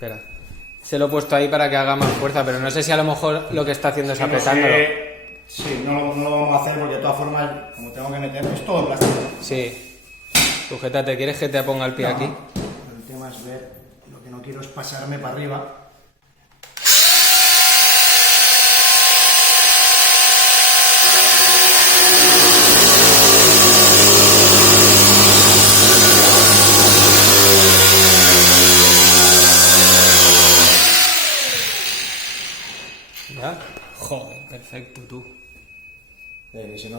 Espera. Se lo he puesto ahí para que haga más fuerza, pero no sé si a lo mejor lo que está haciendo es Que no apretándolo. sé- Sí, no lo vamos a hacer porque de todas formas, como tengo que meter, es todo plástico. Sí. Sujétate, ¿quieres que te ponga el pie aquí? Pero el tema es ver, lo que no quiero es pasarme para arriba. ¿Ya? Joder, perfecto, tú. Que se nota.